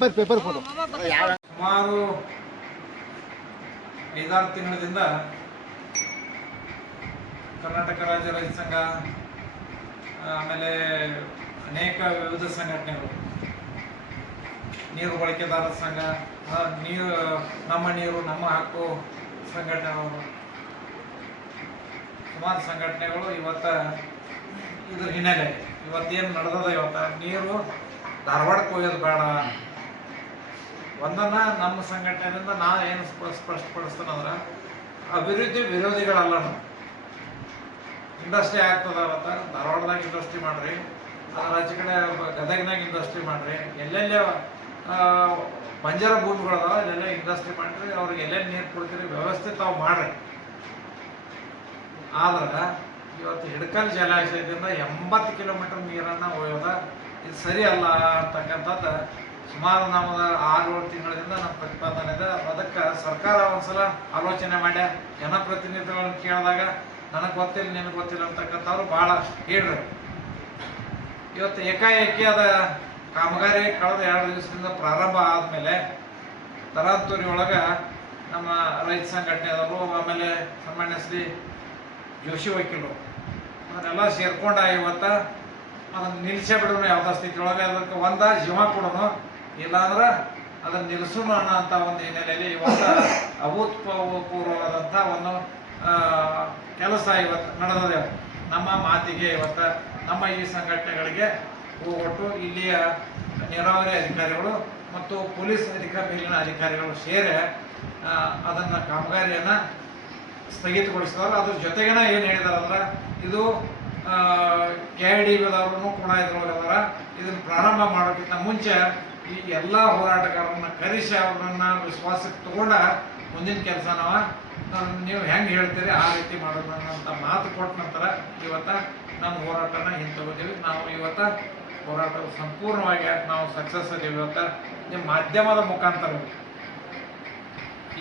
Paper paper photo ಸುಮಾರು ಐದಾರು ತಿಂಗಳಿಂದ ಕರ್ನಾಟಕ ರಾಜ್ಯ ರೈತ ಸಂಘ ಆಮೇಲೆ ಅನೇಕ ವಿವಿಧ ಸಂಘಟನೆಗಳು, ನೀರು ಬಳಕೆದಾರರ ಸಂಘ ನೀರು, ನಮ್ಮ ನೀರು, ನಮ್ಮ ಹಕ್ಕು ಸಂಘಟನೆಗಳು. ಸುಮಾರು ಸಂಘಟನೆಗಳು ಇವತ್ತ ಇದ್ರ ಹಿನ್ನೆಲೆ. ಇವತ್ತೇನು ನಡೆದದ ಇವತ್ತ? ನೀರು ಧಾರವಾಡಕ್ಕೆ ಹೋಗೋದು ಬೇಡ. ಒಂದನ್ನ ನಮ್ಮ ಸಂಘಟನೆಯಿಂದ ನಾ ಏನು ಸ್ಪ- ಸ್ಪಷ್ಟಪಡಿಸ್ತಾನಂದ್ರ ಅಭಿವೃದ್ಧಿ ವಿರೋಧಿಗಳಲ್ಲ ನಾವು. ಇಂಡಸ್ಟ್ರಿ ಆಗ್ತದ ಅವತ್ತ. ಧಾರವಾಡದಾಗ ಇಂಡಸ್ಟ್ರಿ ಮಾಡ್ರಿ ರಾಜ್ಯ ಕಡೆ ಗದಗನಾಗ ಇಂಡಸ್ಟ್ರಿ ಮಾಡ್ರಿ, ಎಲ್ಲೆಲ್ಲಿ ಬಂಜರ ಭೂಮಿಗಳದಾವ ಅಲ್ಲೆಲ್ಲ ಇಂಡಸ್ಟ್ರಿ ಮಾಡ್ರಿ, ಅವ್ರಿಗೆ ಎಲ್ಲೆಲ್ಲಿ ನೀರು ಕೊಡ್ತೀರಿ, ವ್ಯವಸ್ಥೆ ತಾವು ಮಾಡ್ರಿ. ಆದ್ರೆ ಇವತ್ತು ಹಿಡ್ಕಲ್ ಜಲಾಶಯದಿಂದ ಎಂಬತ್ತು ಕಿಲೋಮೀಟರ್ ನೀರನ್ನು ಒಯ್ಯೋದ ಇದು ಸರಿ ಅಲ್ಲ ಅಂತಕ್ಕಂಥದ್ದು ಸುಮಾರು ನಮ್ಮ ಆರು ತಿಂಗಳಿಂದ ನಮ್ಮ ಪ್ರತಿಪಾದನೆ ಇದೆ. ಅದಕ್ಕೆ ಸರ್ಕಾರ ಒಂದ್ಸಲ ಆಲೋಚನೆ ಮಾಡ್ಯ. ಜನಪ್ರತಿನಿಧಿಗಳನ್ನು ಕೇಳಿದಾಗ ನನಗೆ ಗೊತ್ತಿಲ್ಲ, ನಿನಗೆ ಗೊತ್ತಿಲ್ಲ ಅಂತಕ್ಕಂಥವ್ರು ಭಾಳ ಹೇಳ್ರಿ. ಇವತ್ತು ಏಕಾಏಕಿ ಅದ ಕಾಮಗಾರಿ ಕಳೆದ ಎರಡು ದಿವಸದಿಂದ ಪ್ರಾರಂಭ ಆದಮೇಲೆ ತರಾತುರಿ ಒಳಗೆ ನಮ್ಮ ರೈತ ಸಂಘಟನೆದವರು ಆಮೇಲೆ ಸಾಮಾನ್ಯ ಶ್ರೀ ಜೋಶಿ ವಕೀಲರು ಅದನ್ನೆಲ್ಲ ಸೇರ್ಕೊಂಡ ಇವತ್ತ ಅದನ್ನ ನಿಲ್ಲಿಸೇ ಬಿಡೋಣ ಯಾವ್ದೋ ಸ್ಥಿತಿ ಒಳಗೆ ಅದಕ್ಕೆ ಒಂದ ಜೀವ ಕೊಡೋಣ. ಇಲ್ಲಾಂದ್ರೆ ಅದನ್ನು ನಿಲ್ಲಿಸೋಣ ಅಂತ ಒಂದು ಹಿನ್ನೆಲೆಯಲ್ಲಿ ಇವತ್ತು ಅಭೂತಪೂರ್ವವಾದಂಥ ಒಂದು ಕೆಲಸ ಇವತ್ತು ನಡೆದಿದೆ. ನಮ್ಮ ಮಾತಿಗೆ ಇವತ್ತು ನಮ್ಮ ಈ ಸಂಘಟನೆಗಳಿಗೆ ಹೋಗೊಟ್ಟು ಇಲ್ಲಿಯ ನೀರಾವರಿ ಅಧಿಕಾರಿಗಳು ಮತ್ತು ಪೊಲೀಸ್ ಅಧಿಕಾರಿ ಮೇಲಿನ ಅಧಿಕಾರಿಗಳು ಸೇರಿ ಅದನ್ನು ಕಾಮಗಾರಿಯನ್ನು ಸ್ಥಗಿತಗೊಳಿಸಿದವರು. ಅದ್ರ ಜೊತೆಗೇನ ಏನು ಹೇಳಿದಾರೆ ಅಂದ್ರೆ, ಇದು ಕೆ ಐ ಡಿ ಕೂಡ ಇದ್ರೊಳಗೆ ಅದರ ಇದನ್ನ ಪ್ರಾರಂಭ ಮಾಡೋಕ್ಕಿಂತ ಮುಂಚೆ ಈ ಎಲ್ಲ ಹೋರಾಟಗಾರರನ್ನ ಕರೆಸಿ ಅವ್ರನ್ನ ವಿಶ್ವಾಸಕ್ಕೆ ತಗೊಂಡ ಮುಂದಿನ ಕೆಲಸ ನಾವ. ನೀವು ಹೆಂಗೆ ಹೇಳ್ತೀರಿ ಆ ರೀತಿ ಮಾಡೋಣ ಅಂತ ಮಾತು ಕೊಟ್ಟ ನಂತರ ಇವತ್ತ ನಮ್ಮ ಹೋರಾಟನ ಹಿಂತಗೋತೀವಿ ನಾವು ಇವತ್ತ ಹೋರಾಟ ಸಂಪೂರ್ಣವಾಗಿ ನಾವು ಸಕ್ಸಸ್ ಅದೀವಿ ಇವತ್ತ. ನಿಮ್ಮ ಮಾಧ್ಯಮದ ಮುಖಾಂತರ.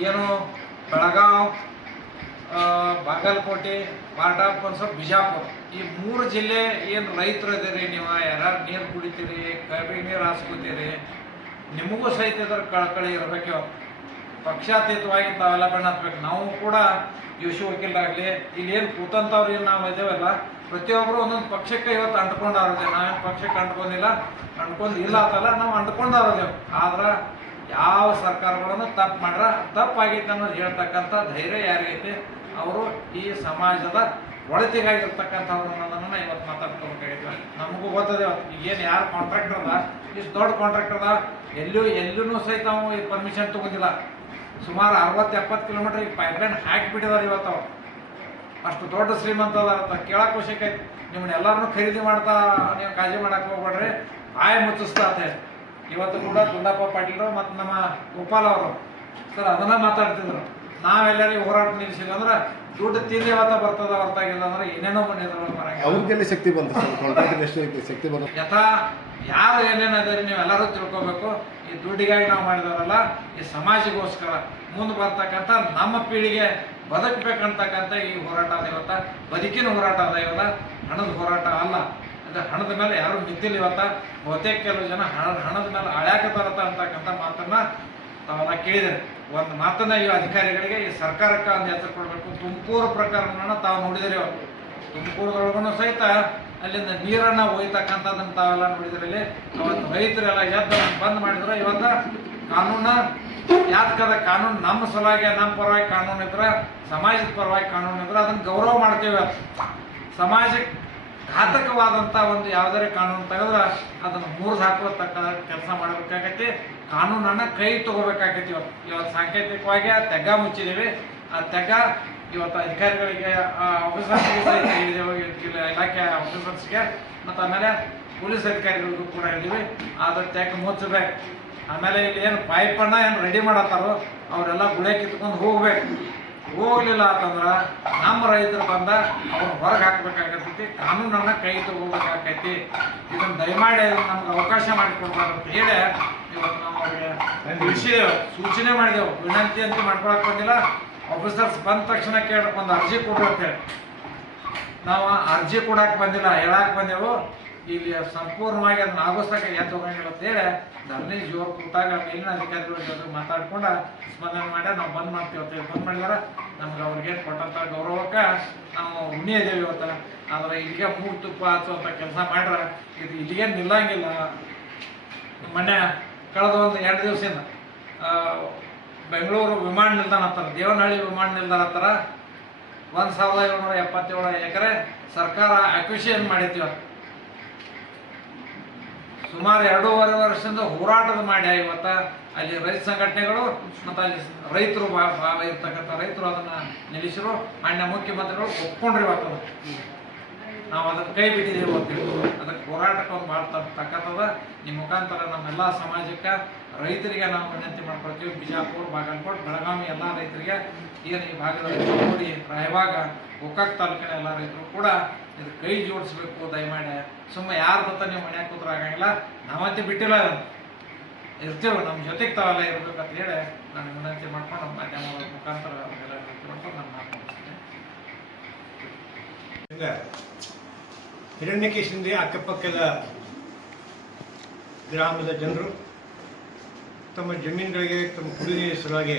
ಏನು ಬೆಳಗಾವ್ ಬಾಗಲಕೋಟೆ ಒಂದು ಸ್ವಲ್ಪ ಬಿಜಾಪುರ ಈ ಮೂರು ಜಿಲ್ಲೆ ಏನು ರೈತರು ಇದ್ದೀರಿ ನೀವು? ಯಾರ್ಯಾರು ನೀರು ಕುಡಿತೀರಿ? ಕಬ್ಬಿ ನೀರು ಹಾಸ್ಕೋತೀರಿ? ನಿಮಗೂ ಸಹಿತ ಇದ್ರ ಕಳಕಳಿ ಇರಬೇಕು ಪಕ್ಷಾತೀತವಾಗಿ ತಾವೆಲ್ಲ ಬಣ್ಣ ಹತ್ಬೇಕು ನಾವು ಕೂಡ ಯೋಶಿ ವಕೀಲರಾಗಲಿ, ಇಲ್ಲಿ ಏನು ಕೂತಂಥವ್ರು ಏನು ನಾವು ಇದ್ದೇವಲ್ಲ ಪ್ರತಿಯೊಬ್ಬರು ಒಂದೊಂದು ಪಕ್ಷಕ್ಕೆ ಇವತ್ತು ಅಂಟ್ಕೊಂಡಾರದೇವು ನಾವೇನು ಪಕ್ಷಕ್ಕೆ ಅಂಟ್ಕೊಂಡಿಲ್ಲ, ಅಂಟ್ಕೊಂಡು ಇಲ್ಲ ಅಂತಲ್ಲ, ನಾವು ಅಂಟ್ಕೊಂಡಾರದೇವು ಆದ್ರೆ ಯಾವ ಸರ್ಕಾರಗಳನ್ನು ತಪ್ಪು ಮಾಡ್ರ, ತಪ್ಪಾಗೈತೆ ಅನ್ನೋದು ಹೇಳ್ತಕ್ಕಂಥ ಧೈರ್ಯ ಯಾರಿಗೈತೆ? ಅವರು ಈ ಸಮಾಜದ ಒಳತಿಗಾಗಿರ್ತಕ್ಕಂಥವ್ರು ಅನ್ನೋದನ್ನು ಇವತ್ತು ಮಾತಾಡ್ಕೋಬೇಕಾಗಿತ್ತು. ನಮಗೂ ಗೊತ್ತದೆ ಏನು ಯಾರು ಕಾಂಟ್ರಾಕ್ಟರ್ ಅದ ಇಷ್ಟು ದೊಡ್ಡ ಕಾಂಟ್ರಾಕ್ಟ್ ಅದ. ಎಲ್ಲೂ ಎಲ್ಲೂ ಸಹಿತ ಅವು ಈ ಪರ್ಮಿಷನ್ ತಗೊಂಡಿಲ್ಲ. ಸುಮಾರು ಅರವತ್ತು ಎಪ್ಪತ್ತು ಕಿಲೋಮೀಟರ್ ಈಗ ಪೈಪ್ಲೈನ್ ಹಾಕಿಬಿಟ್ಟಿದಾರೆ ಇವತ್ತು ಅವ್ರು. ಅಷ್ಟು ದೊಡ್ಡ ಶ್ರೀಮಂತ ಅದಾರ ಅಂತ ಕೇಳಕ್ಕೆ ಖುಷಿಕೈತಿ ನಿಮ್ಮನ್ನ ಎಲ್ಲರನ್ನೂ ಖರೀದಿ ಮಾಡ್ತಾ ನೀವು ಕಾಳಜಿ ಮಾಡಕ್ಕೆ ಹೋಗ್ಬೇಡ್ರಿ. ಬಾಯಿ ಮುಚ್ಚಿಸ್ತಾ ಅಂತ ಹೇಳಿ. ಇವತ್ತು ಕೂಡ ಗುಂಡಪ್ಪ ಪಾಟೀಲರು ಮತ್ತು ನಮ್ಮ ಗೋಪಾಲ್ ಅವರು. ಸರ್ ಅದನ್ನ ಮಾತಾಡ್ತಿದ್ರು. ನಾವೆಲ್ಲರಿಗೂ ಹೋರಾಟ ನಿಲ್ಲಿಸಿಲ್ಲ ಅಂದ್ರೆ ದುಡ್ಡು ತಿಂದೆ ಅಂತ ಬರ್ತದ ಹೊರತಾಗಿಲ್ಲ ಅಂದ್ರೆ ಏನೇನೋ ಮನೆ ಅವ್ರಿಗೆಲ್ಲ ಶಕ್ತಿ ಬಂತು ಐತಿ ಶಕ್ತಿ ಬಂತು. ಯಥಾ ಯಾರು ಏನೇನು ನೀವು ಎಲ್ಲರೂ ತಿಳ್ಕೊಬೇಕು. ಈ ದುಡ್ಡಿಗಾಗಿ ನಾವು ಮಾಡಿದಾರಲ್ಲ ಈ ಸಮಾಜಗೋಸ್ಕರ ಮುಂದೆ ಬರ್ತಕ್ಕಂಥ ನಮ್ಮ ಪೀಳಿಗೆ ಬದುಕಬೇಕಂತಕ್ಕಂಥ ಈ ಹೋರಾಟ ಅದ ಇವತ್ತ. ಬದುಕಿನ ಹೋರಾಟ ಅದ ಇವತ್ತ. ಹಣದ ಹೋರಾಟ ಅಲ್ಲ. ಅಂದರೆ ಹಣದ ಮೇಲೆ ಯಾರು ನಿಂತಿಲ್ಲ ಇವತ್ತ. ಬಹುತೇಕ ಕೆಲವು ಜನ ಹಣ, ಹಣದ ಮೇಲೆ ಅಳ್ಯಾಕತ್ತಾರತ್ತ ಅಂತಕ್ಕಂಥ ಮಾತನ್ನ ತಾವೆಲ್ಲ ಕೇಳಿದರೆ. ಒಂದು ಮಾತನ್ನ ಈ ಅಧಿಕಾರಿಗಳಿಗೆ, ಈ ಸರ್ಕಾರಕ್ಕೆ ಒಂದು ಹೆಸರು ಕೊಡಬೇಕು. ತುಮಕೂರು ಪ್ರಕರಣನ ತಾವು ನೋಡಿದರೆ ಇವತ್ತು. ತುಮಕೂರದೊಳಗೂ ಸಹಿತ ಅಲ್ಲಿಂದ ನೀರನ್ನ ಒಯ್ತಕ್ಕಂಥದ್ದನ್ನು ತಾವೆಲ್ಲ ನೋಡಿದ್ರಲ್ಲಿ ಅವತ್ತು ರೈತರೆಲ್ಲ ಎದ್ದು ಬಂದ್ ಮಾಡಿದ್ರೆ. ಇವತ್ತ ಕಾನೂನ, ಯಾತ್ಕದ ಕಾನೂನು, ನಮ್ಮ ಸಲುವಾಗಿ, ನಮ್ಮ ಪರವಾಗಿ ಕಾನೂನು ಇದ್ರೆ, ಸಮಾಜದ ಪರವಾಗಿ ಕಾನೂನು ಇದ್ರೆ ಅದನ್ನ ಗೌರವ ಮಾಡ್ತೇವೆ. ಸಮಾಜಕ್ಕೆ ಘಾತಕವಾದಂಥ ಒಂದು ಯಾವುದೇ ಕಾನೂನು ತೆಗೆದ್ರೆ ಅದನ್ನು ಮುರಿದು ಹಾಕುವತಕ್ಕ ಕೆಲಸ ಮಾಡಬೇಕಾಗೈತಿ. ಕಾನೂನನ್ನು ಕೈ ತಗೋಬೇಕಾಗೈತಿ ಇವತ್ತು. ಇವತ್ತು ಸಾಂಕೇತಿಕವಾಗಿ ಆ ತೆಗ್ಗ ಮುಚ್ಚಿದ್ದೀವಿ ಆ ತೆಗ್ಗ ಇವತ್ತು ಅಧಿಕಾರಿಗಳಿಗೆ ಆಫೀಸರ್ಸ್ಗೆ ಇಲಾಖೆ ಆಫೀಸರ್ಸ್ಗೆ ಮತ್ತು ಆಮೇಲೆ ಪೊಲೀಸ್ ಅಧಿಕಾರಿಗಳಿಗೂ ಕೂಡ ಹೇಳಿದ್ವಿ. ಆದ್ರೆ ಟ್ಯಾಕ್ ಮುಚ್ಚಬೇಕು ಆಮೇಲೆ ಇಲ್ಲಿ ಏನು ಪೈಪನ್ನ ಏನು ರೆಡಿ ಮಾಡತ್ತಾರೋ, ಅವರೆಲ್ಲ ಗುಳೆ ಕಿತ್ಕೊಂಡು ಹೋಗ್ಬೇಕು. ಹೋಗಲಿಲ್ಲ ಅಂತಂದ್ರೆ ನಮ್ಮ ರೈತರು ಬಂದ ಅವ್ರನ್ನ ಹೊರಗೆ ಹಾಕ್ಬೇಕಾಗತ್ತೈತಿ. ಕಾನೂನನ್ನು ಕೈ ತಗೋಬೇಕಾಗೈತಿ ಇದನ್ನು ದಯಮಾಡಿ ನಮ್ಗೆ ಅವಕಾಶ ಮಾಡಿಕೊಡ್ಬಾರ್ದು ಅಂತ ಹೇಳಿ ಇವತ್ತು ನಾವು ಅವರಿಗೆ ಸೂಚನೆ ಮಾಡಿದೆವು. ವಿನಂತಿ ಅಂತ ಮಾಡ್ಕೊಳಕ್ ಬಂದಿಲ್ಲ. ಆಫೀಸರ್ಸ್ ಬಂದ ತಕ್ಷಣ ಕೇಳ ಒಂದು ಅರ್ಜಿ ಕೊಡು ಅಂತೇಳಿ ನಾವು ಅರ್ಜಿ ಕೊಡಕ್ಕೆ ಬಂದಿಲ್ಲ, ಹೇಳಕ್ಕೆ ಬಂದೆವು, ಇಲ್ಲಿ ಸಂಪೂರ್ಣವಾಗಿ ಅದನ್ನ ಆಗೋಸ್ತಕ ಎದ್ದು ಹೋಗಂಗಿಲ್ಲ ಅಂತ ಹೇಳಿ, ಧರಣಿ ಜೋರು ಕೂತಾಗ ಮೇಲಿನ ಅಧಿಕಾರಿಗಳ ಜೊತೆ ಮಾತಾಡ್ಕೊಂಡು ಸ್ಪಂದನೆ ಮಾಡಿ ನಾವು ಬಂದ್ ಮಾಡ್ತೀವಿ ಅಂತ ಹೇಳಿ ಬಂದ್ ಮಾಡಿದಾರ. ನಮ್ಗೆ ಅವ್ರಿಗೆ ಕೊಟ್ಟಂತ ಗೌರವಕ್ಕೆ ನಾವು ಉಣ್ಣಿ ಇದೇವಿ ಇವತ್ತು. ಆದ್ರೆ ಇಲ್ಲಿಗೆ ಮೂರು ತುಪ್ಪ ಹಚ್ಚುವಂಥ ಕೆಲಸ ಮಾಡ್ರೆ, ಇದು ಇಲ್ಲಿಗೆ ನಿಲ್ಲಂಗಿಲ್ಲ. ಮೊನ್ನೆ ಕಳೆದ ಒಂದು ಎರಡು ದಿವಸದಿಂದ ಬೆಂಗಳೂರು ವಿಮಾನ ನಿಲ್ದಾಣ ಹತ್ತಾರ ದೇವನಹಳ್ಳಿ ವಿಮಾನ ನಿಲ್ದಾಣ ಹತ್ತಾರ ಒಂದು ಸಾವಿರದ ಏಳ್ನೂರ ಎಪ್ಪತ್ತೇಳು ಎಕರೆ ಸರ್ಕಾರ ಅಕ್ವಿಷನ್ ಮಾಡಿದ್ವಿ ಇವತ್ತು ಸುಮಾರು ಎರಡೂವರೆ ವರ್ಷದಿಂದ ಹೋರಾಟದ ಮಾಡಿ ಇವತ್ತು ಅಲ್ಲಿ ರೈತ ಸಂಘಟನೆಗಳು ಮತ್ತು ಅಲ್ಲಿ ರೈತರು ಭಾವ ಇರ್ತಕ್ಕಂಥ ರೈತರು ಅದನ್ನ ನಿಲ್ಲಿಸಿರು ಮಾನ್ಯ ಮುಖ್ಯಮಂತ್ರಿಗಳು ಒಪ್ಕೊಂಡ್ರಿ ಇವತ್ತು. ನಾವು ಅದನ್ನು ಕೈ ಬಿಟ್ಟಿದ್ದೇವೆ ಇವತ್ತು ಅದಕ್ಕೆ ಹೋರಾಟಕ್ಕೆ ಮಾಡ್ತಕ್ಕಂಥದ್ದು ನಿಮ್ಮ ಮುಖಾಂತರ ನಮ್ಮೆಲ್ಲ ಸಮಾಜಕ್ಕೆ ರೈತರಿಗೆ ನಾವು ವಿನಂತಿ ಮಾಡ್ಕೊಳ್ತೀವಿ. ಬಿಜಾಪುರ, ಬಾಗಲಕೋಟೆ, ಬೆಳಗಾವಿ ಎಲ್ಲ ರೈತರಿಗೆ ಏನು ಈ ಭಾಗದಲ್ಲಿ ರಾಯಭಾಗ ರಾಯಬಾಗ ಗೋಕಾಕ್ ತಾಲೂಕಿನ ಎಲ್ಲ ರೈತರು ಕೂಡ ಇದು ಕೈ ಜೋಡಿಸ್ಬೇಕು. ದಯಮಾಡಿ ಸುಮ್ಮನೆ ಯಾರ ಜೊತೆ ನೀವು ಮನ್ಯಾಗ ಕೂತ್ರ ಆಗಂಗಿಲ್ಲ. ನಾವಂತೆ ಬಿಟ್ಟಿಲ್ಲ. ಇರ್ತೇವೆ. ನಮ್ಮ ಜೊತೆಗೆ ತಾವೆಲ್ಲ ಅಂತ ಹೇಳಿ ನಾನು ವಿನಂತಿ ಮಾಡ್ಕೊಂಡು ನಮ್ಮ ಮಾಧ್ಯಮದ ಮುಖಾಂತರ ಅವ್ರಿಗೆಲ್ಲ ಮಾಡ್ಕೊಂಡು ನಾನು ಈಗ ಹಿರಣ್ಯಕೇಶಿಂದ ಅಕ್ಕಪಕ್ಕದ ಗ್ರಾಮದ ಜನರು ತಮ್ಮ ಜಮೀನುಗಳಿಗೆ, ತಮ್ಮ ಕುಡಿಯ ಸಲುವಾಗಿ ಸಲುವಾಗಿ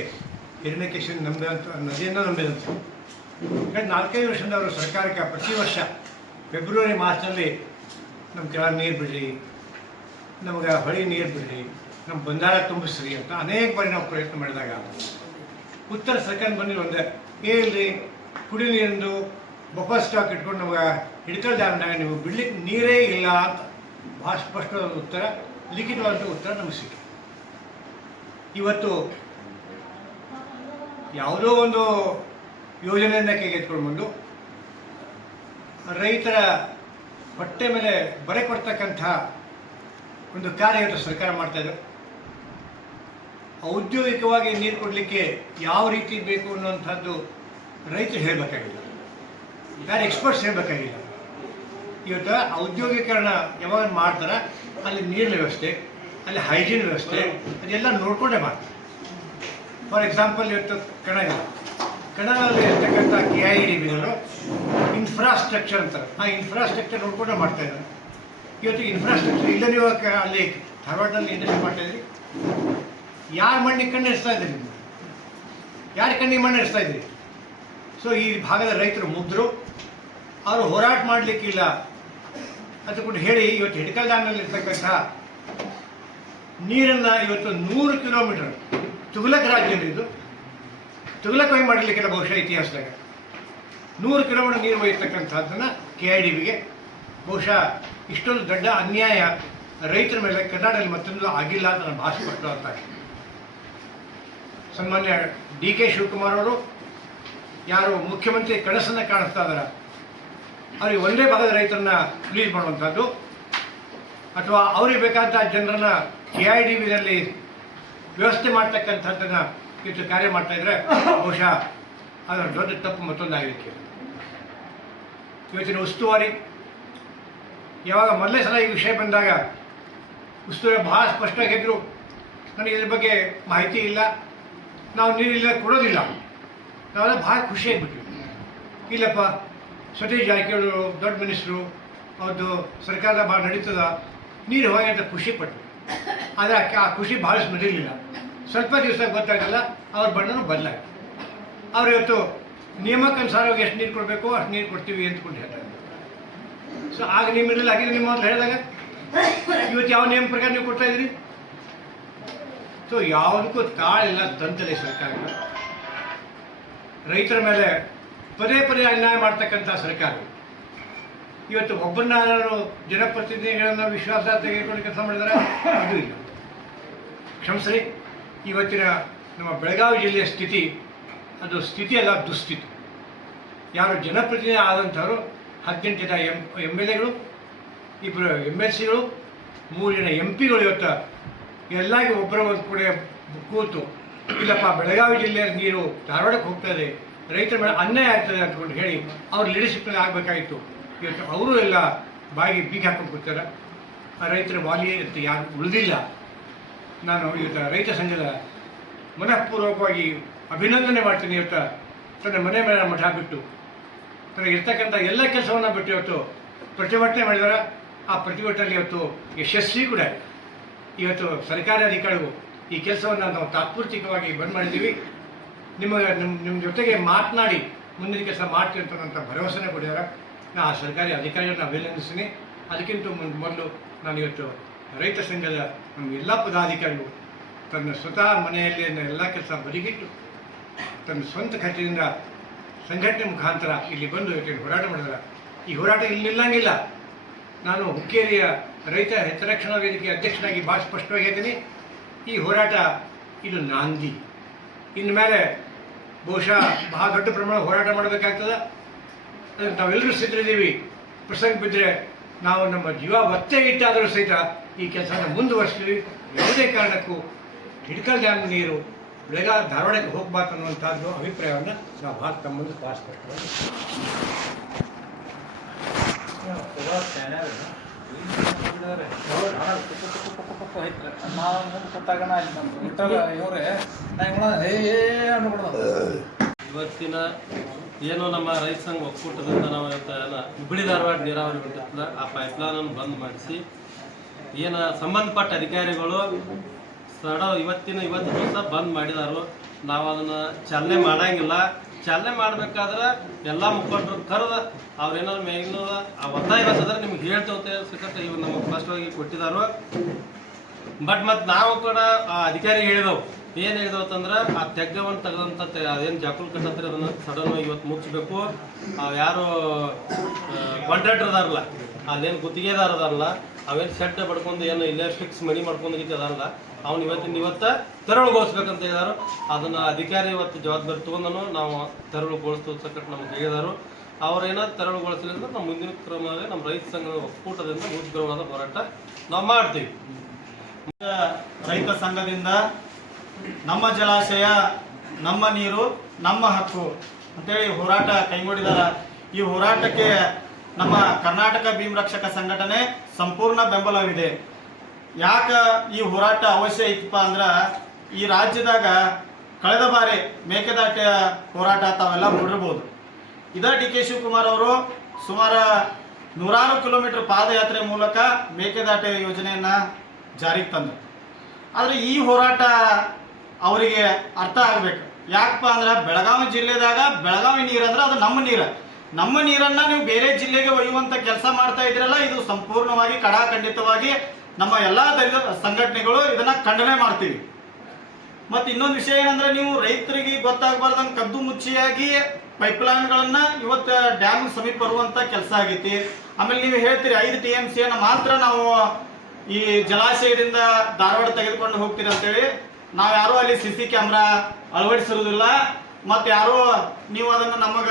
ಹಿರಣ್ಯಕೇಶಿನ ನಂಬಿದಂಥ ನದಿಯನ್ನು ನಂಬಿದಂಥ ನಾಲ್ಕೈದು ವರ್ಷದಿಂದ ಅವರು ಸರ್ಕಾರಕ್ಕೆ, ಪ್ರತಿ ವರ್ಷ ಫೆಬ್ರವರಿ ಮಾಸದಲ್ಲಿ ನಮ್ಮ ಕೆಳ ನೀರು ಬಿಡ್ರಿ, ನಮಗೆ ಹೊಳಿ ನೀರು ಬಿಡ್ರಿ, ನಮ್ಮ ಬಂಡಾರ ತುಂಬಿಸ್ರಿ ಅಂತ ಅನೇಕ ಬಾರಿ ನಾವು ಪ್ರಯತ್ನ ಮಾಡಿದಾಗ ಉತ್ತರ ಸರ್ಕಾರ ಬಂದಿರೋ ಒಂದೇ ಏನ್ರಿ ಕುಡಿ ನೀರಿಂದು ಬಫರ್ ಸ್ಟಾಕ್ ಇಟ್ಕೊಂಡು ನಮಗೆ ಡ್ಯಾಮ್ನಾಗ ನೀವು ಬಿಡ್ಲಿಕ್ಕೆ ನೀರೇ ಇಲ್ಲ ಅಂತ ಭಾಳ ಸ್ಪಷ್ಟವಾದ ಉತ್ತರ ಲಿಖಿತವಾದ ಉತ್ತರ ನಮಗೆ ಸಿಕ್ಕಿದೆ. ಇವತ್ತು ಯಾವುದೋ ಒಂದು ಯೋಜನೆಯನ್ನು ಕೈಗೆತ್ಕೊಂಡು ಬಂದು ರೈತರ ಹೊಟ್ಟೆ ಮೇಲೆ ಬರೆ ಕೊಡ್ತಕ್ಕಂಥ ಒಂದು ಕಾರ್ಯ ಇವತ್ತು ಸರ್ಕಾರ ಮಾಡ್ತಾ ಇದೆ. ಔದ್ಯೋಗಿಕವಾಗಿ ನೀರು ಕೊಡಲಿಕ್ಕೆ ಯಾವ ರೀತಿ ಬೇಕು ಅನ್ನುವಂಥದ್ದು ರೈತರು ಹೇಳಬೇಕಾಗಿಲ್ಲ. ಯಾರು ಎಕ್ಸ್ಪರ್ಟ್ಸ್ ಹೇಳಬೇಕಾಗಿಲ್ಲ. ಇವತ್ತು ಔದ್ಯೋಗೀಕರಣ ಯಾವಾಗ ಮಾಡ್ತಾರೆ, ಅಲ್ಲಿ ನೀರಿನ ವ್ಯವಸ್ಥೆ, ಅಲ್ಲಿ ಹೈಜೀನ್ ವ್ಯವಸ್ಥೆ, ಅದೆಲ್ಲ ನೋಡ್ಕೊಂಡೇ ಮಾಡ್ತಾರೆ. ಫಾರ್ ಎಕ್ಸಾಂಪಲ್ ಇವತ್ತು ಕಣಗ ಕಣಗಲ್ಲಿ ಇರ್ತಕ್ಕಂಥ ಕೆ ಐ ಡಿ ಬಿಗಳು ಇನ್ಫ್ರಾಸ್ಟ್ರಕ್ಚರ್ ಅಂತಾರೆ. ಆ ಇನ್ಫ್ರಾಸ್ಟ್ರಕ್ಚರ್ ನೋಡ್ಕೊಂಡೇ ಮಾಡ್ತಾ ಇದ್ದಾರೆ. ಇವತ್ತು ಇನ್ಫ್ರಾಸ್ಟ್ರಕ್ಚರ್ ಇಲ್ಲ ನೀವು ಅಲ್ಲಿ ಧಾರವಾಡದಲ್ಲಿ ಇಂಡಸ್ಟ್ರಿ ಮಾಡ್ತಾ ಇದ್ರಿ? ಯಾರ ಮಣ್ಣಿಗೆ ಕಣ್ಣು ಇರಿಸ್ತಾ ಇದ್ದೀರಿ ಯಾರ ಕಣ್ಣಿಗೆ ಮಣ್ಣು ಇರಿಸ್ತಾ ಇದ್ದೀರಿ ಸೊ ಈ ಭಾಗದ ರೈತರು ಮುಗ್ದರು. ಅವರು ಹೋರಾಟ ಮಾಡಲಿಕ್ಕಿಲ್ಲ. ಅಂತ ಕೂಡ ಹೇಳಿ, ಇವತ್ತು ಹಿಡಕಲ್ ಡ್ಯಾಮ್ನಲ್ಲಿ ಇರ್ತಕ್ಕಂಥ ನೀರನ್ನು ಇವತ್ತು ನೂರು ಕಿಲೋಮೀಟರ್ ತುಗಲಕ್ ರಾಜ್ಯ ಇದು ತುಗಲಕ್ ವೈ ಮಾಡಲಿಕ್ಕಿಲ್ಲ ಬಹುಶಃ ಇತಿಹಾಸದಾಗ ನೂರು ಕಿಲೋಮೀಟರ್ ನೀರು ಒಯ್ಯತಕ್ಕಂಥದ್ದನ್ನು ಕೆ ಐ ಡಿ ಬಿಗೆ ಬಹುಶಃ ಇಷ್ಟೊಂದು ದೊಡ್ಡ ಅನ್ಯಾಯ ರೈತರ ಮೇಲೆ ಕರ್ನಾಟಕದಲ್ಲಿ ಮತ್ತೊಂದು ಆಗಿಲ್ಲ ಅಂತ ನಾನು ಭಾಷೆ ಪಟ್ಟು ಅಂತ. ಸನ್ಮಾನ್ಯ ಡಿ ಕೆ ಶಿವಕುಮಾರ್ ಅವರು ಯಾರು ಮುಖ್ಯಮಂತ್ರಿ ಕನಸನ್ನು ಕಾಣಿಸ್ತಾ ಇದ್ದಾರೆ. ಅವ್ರಿಗೆ ಒಂದೇ ಭಾಗದ ರೈತರನ್ನ ರಿಲೀಸ್ ಮಾಡುವಂಥದ್ದು. ಅಥವಾ ಅವ್ರಿಗೆ ಬೇಕಾದಂಥ ಜನರನ್ನ ಕೆ ಐ ಡಿ ಬಿನಲ್ಲಿ ವ್ಯವಸ್ಥೆ ಮಾಡ್ತಕ್ಕಂಥದ್ದನ್ನ ಇಷ್ಟು ಕಾರ್ಯ ಮಾಡ್ತಾ ಇದ್ರೆ ಬಹುಶಃ ಅದರ ದೊಡ್ಡ ತಪ್ಪು ಮತ್ತೊಂದಾಗಲಿಕ್ಕೆ ಇವತ್ತಿನ ಉಸ್ತುವಾರಿ, ಯಾವಾಗ ಮೊದಲೇ ಸಲ ಈ ವಿಷಯ ಬಂದಾಗ ಉಸ್ತುವಾರಿ ಭಾಳ ಸ್ಪಷ್ಟವಾಗಿ ಹೇಳಿದ್ರು ನನಗೆ ಇದ್ರ ಬಗ್ಗೆ ಮಾಹಿತಿ ಇಲ್ಲ. ನಾವು ನೀರಿಲ್ಲ, ಕೊಡೋದಿಲ್ಲ. ನಾವೆಲ್ಲ ಭಾಳ ಖುಷಿಯಾಗಿಬಿಟ್ವಿ. ಇಲ್ಲಪ್ಪ ಸತೀಶ್ ಜಾರಕಿಹೊಳಿ ದೊಡ್ಡ ಮಿನಿಸ್ಟ್ರು, ಅವ್ರದ್ದು ಸರ್ಕಾರ ಭಾಳ ನಡೀತದ, ನೀರು ಹೋಗಿ ಅಂತ ಖುಷಿ ಪಟ್ಟರು ಆದರೆ ಆ- ಖುಷಿ ಭಾಳಷ್ಟು ನಡೀಲಿಲ್ಲ ಸ್ವಲ್ಪ ದಿವಸ ಗೊತ್ತಾಗಲ್ಲ, ಅವ್ರ ಬಣ್ಣನೂ ಬದಲಾಯಿತು. ಅವ್ರು ಇವತ್ತು ನಿಯಮಕ್ಕನುಸಾರವಾಗಿ ಎಷ್ಟು ನೀರು ಕೊಡಬೇಕು, ಅಷ್ಟು ನೀರು ಕೊಡ್ತೀವಿ ಅಂತಕೊಂಡು ಹೇಳ್ತಾರೆ. ಸೊ ಆಗ ನಿಮ್ಮ ಇರಲಿಲ್ಲ ಆಗಿದೆ ನಿಮ್ಮ ಮೊದಲು ಹೇಳಿದಾಗ? ಇವತ್ತು ಯಾವ ನಿಯಮ ಪ್ರಕಾರ ನೀವು ಕೊಡ್ತಾ ಇದ್ದೀರಿ? ಸೊ ಯಾವುದಕ್ಕೂ ತಾಳಿಲ್ಲ ತಂತದೆ ಸರ್ಕಾರ ರೈತರ ಮೇಲೆ ಪದೇ ಪದೇ ಅನ್ಯಾಯ ಮಾಡ್ತಕ್ಕಂಥ ಸರ್ಕಾರ. ಇವತ್ತು ಒಬ್ಬರನ್ನಾದರೂ ಜನಪ್ರತಿನಿಧಿಗಳನ್ನು ವಿಶ್ವಾಸ ತೆಗೆದುಕೊಂಡು ಕೆಲಸ ಮಾಡಿದರೆ? ಅದು ಇಲ್ಲ. ಕ್ಷಮಿಸ್ರಿ, ಇವತ್ತಿನ ನಮ್ಮ ಬೆಳಗಾವಿ ಜಿಲ್ಲೆಯ ಸ್ಥಿತಿ, ಅದು ಸ್ಥಿತಿ ಅಲ್ಲ ದುಸ್ಥಿತಿ. ಯಾರು ಜನಪ್ರತಿನಿಧಿ ಆದಂಥವರು, ಹದಿನೆಂಟು ಜನ ಎಂ ಎಂ ಎಲ್ ಎಗಳು ಇಬ್ಬರು ಎಂ ಎಲ್ ಸಿಗಳು ಮೂರು ಜನ ಎಂ ಪಿಗಳು ಇವತ್ತು ಎಲ್ಲಾಗಿ ಒಬ್ಬರ ಒಂದು ಕೂಡ ಕೂತು, ಇಲ್ಲಪ್ಪ, ಬೆಳಗಾವಿ ಜಿಲ್ಲೆಯ ನೀರು ಧಾರವಾಡಕ್ಕೆ ಹೋಗ್ತದೆ ರೈತರ ಮೇಲೆ ಅನ್ಯಾಯ ಆಗ್ತದೆ ಅಂತಕೊಂಡು ಹೇಳಿ ಅವ್ರ ಲೀಡರ್ಶಿಪ್ನಲ್ಲಿ ಆಗಬೇಕಾಗಿತ್ತು ಇವತ್ತು ಅವರು ಎಲ್ಲ ಬಾಯಿಗೆ ಬೀಗ ಹಾಕೊಂಡು ಕೂತಾರೆ ರೈತರ ವಾಲಿ ಅಂತ ಯಾರು ಉಳಿದಿಲ್ಲ. ನಾನು ಇವತ್ತು ರೈತ ಸಂಘದ ಮನಃಪೂರ್ವಕವಾಗಿ ಅಭಿನಂದನೆ ಮಾಡ್ತೀನಿ ಇವತ್ತು ತನ್ನ ಮನೆ ಮೇಲೆ ಮಠ ಬಿಟ್ಟು, ತನಗೆ ಇರ್ತಕ್ಕಂಥ ಎಲ್ಲ ಕೆಲಸವನ್ನು ಬಿಟ್ಟು ಇವತ್ತು ಪ್ರತಿಭಟನೆ ಮಾಡಿದಾರೆ ಆ ಪ್ರತಿಭಟನೆಯಲ್ಲಿ ಇವತ್ತು ಯಶಸ್ವಿ ಕೂಡ. ಇವತ್ತು ಸರ್ಕಾರಿ ಅಧಿಕಾರಿಗಳು ಈ ಕೆಲಸವನ್ನು ನಾವು ತಾತ್ಪೂರ್ತಿಕವಾಗಿ ಬಂದ್ ಮಾಡಿದ್ದೀವಿ. ನಿಮಗೆ ನಿಮ್ಮ ನಿಮ್ಮ ಜೊತೆಗೆ ಮಾತನಾಡಿ ಮುಂದಿನ ಕೆಲಸ ಮಾಡ್ತೀವಿ ಅಂತ ನನ್ನ ಭರವಸೆನೇ ಕೊಟ್ಟಿದ್ದಾರೆ ನಾ ಆ ಸರ್ಕಾರಿ ಅಧಿಕಾರಿಗಳನ್ನ ಅಭಿನಂದಿಸ್ತೀನಿ. ಅದಕ್ಕಿಂತ ಮೊದಲು ನಾನು ಇವತ್ತು ರೈತ ಸಂಘದ ನಮ್ಮ ಎಲ್ಲ ಪದಾಧಿಕಾರಿಗಳು ತನ್ನ ಸ್ವತಃ ಮನೆಯಲ್ಲಿ ಎಲ್ಲ ಕೆಲಸ ಬದಿಗಿಟ್ಟು ತನ್ನ ಸ್ವಂತ ಖರ್ಚಿನಿಂದ ಸಂಘಟನೆ ಮುಖಾಂತರ ಇಲ್ಲಿ ಬಂದು ಇವತ್ತು ಹೋರಾಟ ಮಾಡಿದಾರೆ. ಈ ಹೋರಾಟ ಇಲ್ಲಿ ನಿಲ್ಲಂಗಿಲ್ಲ. ನಾನು ಹುಕ್ಕೇರಿಯ ರೈತ ಹಿತರಕ್ಷಣಾ ವೇದಿಕೆ ಅಧ್ಯಕ್ಷನಾಗಿ ಭಾಳ ಸ್ಪಷ್ಟವಾಗಿ ಹೇಳ್ತೀನಿ. ಈ ಹೋರಾಟ ಇದು ನಾಂದಿ. ಇನ್ನು ಮೇಲೆ ಬಹುಶಃ ಬಹಳ ದೊಡ್ಡ ಪ್ರಮಾಣ ಹೋರಾಟ ಮಾಡಬೇಕಾಗ್ತದೆ? ಅದಕ್ಕೆ ನಾವೆಲ್ಲರೂ ಸಿದ್ಧರಿದ್ದೀವಿ ಪ್ರಸಂಗ ಬಿದ್ದರೆ ನಾವು ನಮ್ಮ ಜೀವ ಒತ್ತೆ ಇಟ್ಟಾದರೂ ಸಹಿತ ಈ ಕೆಲಸನ ಮುಂದುವರಿಸ್ತೀವಿ. ಯಾವುದೇ ಕಾರಣಕ್ಕೂ ಹಿಡ್ಕಲ್ ಡ್ಯಾಮ್ ನೀರು ಬೇಗ ಧಾರವಾಡಕ್ಕೆ ಹೋಗ್ಬಾರ್ದು ಅನ್ನುವಂಥದ್ದು ಅಭಿಪ್ರಾಯವನ್ನು ನಾವು ಭಾಳ ತಮ್ಮ ಪಾಸ್ ಭಾಳ ಸ್ಪಷ್ಟವಾಗಿ ಇವತ್ತಿನ ಏನು ನಮ್ಮ ರೈತ ಸಂಘ ಒಕ್ಕೂಟದಿಂದ ನಾವು ಇವತ್ತು ಎಲ್ಲ ಹುಬ್ಬಳ್ಳಿ ಧಾರವಾಡ ನೀರಾವರಿ ಬಿಟ್ಟಿರ್ತದೆ ಆ ಪೈಪ್ಲೈನನ್ನು ಬಂದ್ ಮಾಡಿಸಿ. ಏನು ಸಂಬಂಧಪಟ್ಟ ಅಧಿಕಾರಿಗಳು ಸಡ ಇವತ್ತಿನ ಇವತ್ತು ದಿವಸ ಬಂದ್ ಮಾಡಿದಾರು. ನಾವು ಅದನ್ನ ಚಾಲನೆ ಮಾಡಂಗಿಲ್ಲ. ಚಾಲನೆ ಮಾಡ್ಬೇಕಾದ್ರೆ ಎಲ್ಲ ಮುಖಂಡರು ಕರೆದ ಅವ್ರೇನಾದ್ರು ಮೇಗಿನ ಆ ಒತ್ತಾಯ ಬರ್ತದ್ರೆ ನಿಮ್ಗೆ ಹೇಳ್ತೇವೆ ಸಿಕ್ಕ ಇವ್ರು ನಮಗೆ ಸ್ಪಷ್ಟವಾಗಿ ಕೊಟ್ಟಿದಾರೋ. ಬಟ್ ಮತ್ತು ನಾವು ಕೂಡ ಆ ಅಧಿಕಾರಿ ಹೇಳಿದವು. ಏನು ಹೇಳಿದವು ಅಂತಂದ್ರೆ, ಆ ತೆಗ್ಗವನ್ನು ತೆಗೆದಂಥ ಅದೇನು ಜಾಕುಲ್ ಕಟ್ಟತ್ರಿ ಅದನ್ನ ಸಡನ್ ಇವತ್ತು ಮುಚ್ಚಬೇಕು ಯಾರು ಕಾಂಟ್ರಾಕ್ಟರ್ ಅದಾರಲ್ಲ ಅಲ್ಲೇನು ಗುತ್ತಿಗೆದಾರ ಅದಾರಲ್ಲ ಅವೇನು ಸೆಟ್ ಪಡ್ಕೊಂಡು ಏನು ಇಲ್ಲೇ ಫಿಕ್ಸ್ ಮನಿ ಮಾಡ್ಕೊಂಡು ಅದಾರಲ್ಲ ಅವ್ನು ಇವತ್ತಿನ ಇವತ್ತ ತೆರಳುಗೊಳಿಸ್ಬೇಕಂತ ಹೇಳಿದಾರು. ಅದನ್ನ ಅಧಿಕಾರಿ ಇವತ್ತು ಜವಾಬ್ದಾರಿ ತಗೊಂಡನು. ನಾವು ತೆರಳುಗೊಳಿಸ್ತದ ಸಕಟ್ ನಮ್ಗೆ ಹೇಳಿದಾರು ಅವ್ರೇನಾದ್ರು ತೆರಳುಗೊಳಿಸಲಿ ಅಂದ್ರೆ ನಮ್ಮ ಮುಂದಿನ ಕ್ರಮವಾಗಿ ನಮ್ಮ ರೈತ ಸಂಘದ ಒಕ್ಕೂಟದಿಂದ ಉದ್ಗ್ರವಾದ ಹೋರಾಟ ನಾವು ಮಾಡ್ತೀವಿ. ರೈತ ಸಂಘದಿಂದ ನಮ್ಮ ಜಲಾಶಯ, ನಮ್ಮ ನೀರು, ನಮ್ಮ ಹಕ್ಕು ಅಂತೇಳಿ ಹೋರಾಟ ಕೈಗೊಂಡಿದ್ದಾರೆ ಈ ಹೋರಾಟಕ್ಕೆ ನಮ್ಮ ಕರ್ನಾಟಕ ಭೀಮರಕ್ಷಕ ಸಂಘಟನೆ ಸಂಪೂರ್ಣ ಬೆಂಬಲವಿದೆ. ಯಾಕ ಈ ಹೋರಾಟ ಅವಶ್ಯ ಇತ್ತಪ್ಪ ಅಂದ್ರ ಈ ರಾಜ್ಯದಾಗ ಕಳೆದ ಬಾರಿ ಮೇಕೆದಾಟ ಹೋರಾಟ ತಾವೆಲ್ಲ ನೋಡಿರ್ಬೋದು. ಇದ ಡಿ ಕೆ ಶಿವಕುಮಾರ್ ಅವರು ಸುಮಾರು ನೂರಾರು ಕಿಲೋಮೀಟರ್ ಪಾದಯಾತ್ರೆ ಮೂಲಕ ಮೇಕೆದಾಟ ಯೋಜನೆಯನ್ನ ಜಾರಿಗೆ ತಂದರು. ಆದರೆ ಈ ಹೋರಾಟ ಅವರಿಗೆ ಅರ್ಥ ಆಗ್ಬೇಕು. ಯಾಕಪ್ಪ ಅಂದ್ರೆ ಬೆಳಗಾವಿ ಜಿಲ್ಲೆದಾಗ ಬೆಳಗಾವಿ ನೀರಂದ್ರೆ ಅದು ನಮ್ಮ ನೀರು. ನಮ್ಮ ನೀರನ್ನ ನೀವು ಬೇರೆ ಜಿಲ್ಲೆಗೆ ಒಯ್ಯುವಂತ ಕೆಲಸ ಮಾಡ್ತಾ ಇದ್ರಲ್ಲ, ಇದು ಸಂಪೂರ್ಣವಾಗಿ ಕಡಾಖಂಡಿತವಾಗಿ ನಮ್ಮ ಎಲ್ಲಾ ದಲಿತ ಸಂಘಟನೆಗಳು ಇದನ್ನ ಖಂಡನೆ ಮಾಡ್ತೀವಿ. ಮತ್ತೆ ಇನ್ನೊಂದು ವಿಷಯ ಏನಂದ್ರೆ ನೀವು ರೈತರಿಗೆ ಗೊತ್ತಾಗಬಾರ್ದಂಗೆ ಕದ್ದು ಮುಚ್ಚಿಯಾಗಿ ಪೈಪ್ಲೈನ್ಗಳನ್ನ ಇವತ್ತು ಡ್ಯಾಮ್ ಸಮೀಪ ಬರುವಂತ ಕೆಲಸ ಆಗೈತಿ. ಆಮೇಲೆ ನೀವು ಹೇಳ್ತೀರಿ ಐದು ಟಿ ಎಂ ಸಿಯನ್ನು ಮಾತ್ರ ನಾವು ಈ ಜಲಾಶಯದಿಂದ ಧಾರವಾಡ ತೆಗೆದುಕೊಂಡು ಹೋಗ್ತೀರಿ ಅಂತೇಳಿ. ನಾವು ಯಾರೂ ಅಲ್ಲಿ ಸಿ ಸಿ ಕ್ಯಾಮ್ರಾ ಅಳವಡಿಸಿರುವುದಿಲ್ಲ. ಮತ್ತೆ ಯಾರೋ ನೀವು ಅದನ್ನ ನಮಗ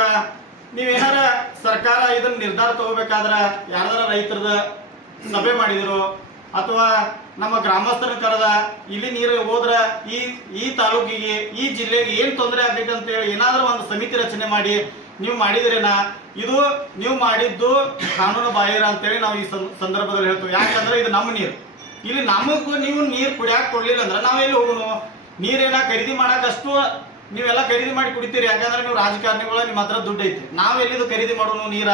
ನೀವೇನಾರ ಸರ್ಕಾರ ಇದನ್ನ ನಿರ್ಧಾರ ತಗೋಬೇಕಾದ್ರ ಯಾರ್ದಾರ ರೈತರದ ಸಭೆ ಮಾಡಿದಿರೋ ಅಥವಾ ನಮ್ಮ ಗ್ರಾಮಸ್ಥರ ಕರೆದ ಇಲ್ಲಿ ನೀರು ಹೋದ್ರ ಈ ಈ ತಾಲೂಕಿಗೆ, ಈ ಜಿಲ್ಲೆಗೆ ಏನ್ ತೊಂದರೆ ಆಗ್ತೈತೆ ಅಂತ ಹೇಳಿ ಏನಾದ್ರೂ ಒಂದು ಸಮಿತಿ ರಚನೆ ಮಾಡಿ ನೀವು ಮಾಡಿದ್ರೇನಾ? ಇದು ನೀವು ಮಾಡಿದ್ದು ಕಾನೂನು ಬಾಹಿರ ಅಂತೇಳಿ ನಾವು ಈ ಸಂದರ್ಭದಲ್ಲಿ ಹೇಳ್ತೀವಿ. ಯಾಕಂದ್ರೆ ಇದು ನಮ್ಮ ನೀರು. ಇಲ್ಲಿ ನಮಗೂ ನೀವು ನೀರು ಕುಡಿಯಾಕ ಕೊಡ್ಲಿಲ್ಲ ಅಂದ್ರೆ ನಾವೆಲ್ಲಿ ಹೋಗುನು? ನೀರೇನ ಖರೀದಿ ಮಾಡಕ್ಕಷ್ಟು ನೀವೆಲ್ಲ ಖರೀದಿ ಮಾಡಿ ಕುಡಿತೀರಿ. ಯಾಕಂದ್ರೆ ನೀವು ರಾಜಕಾರಣಿಗಳ ನಿಮ್ಮ ಹತ್ರ ದುಡ್ಡು ಐತಿ ನಾವೆಲ್ಲಿದು ಖರೀದಿ ಮಾಡೋನು ನೀರ?